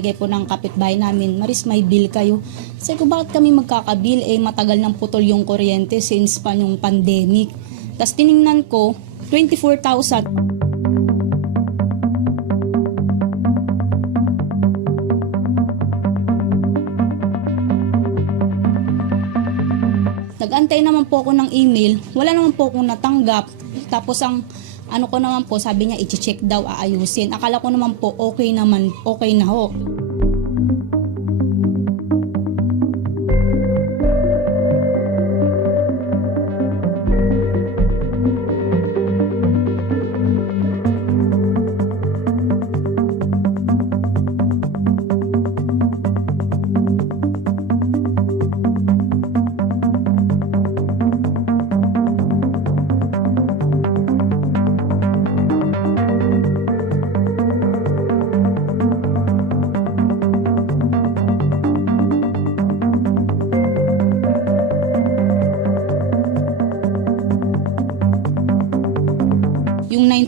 binigay po ng kapitbahay namin, Maris, may bill kayo. Sabi ko, bakit kami magkakabil? Eh, matagal ng putol yung kuryente since pa yung pandemic. Tapos tiningnan ko, 24,000. Nag-antay naman po ako ng email. Wala naman po akong natanggap. Tapos ang ano ko naman po, sabi niya i-check daw, aayusin. Akala ko naman po okay naman, okay na ho.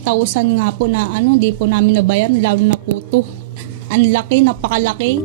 9,000 nga po na ano, di po namin nabayan, lalo na po to. Ang laki, napakalaki.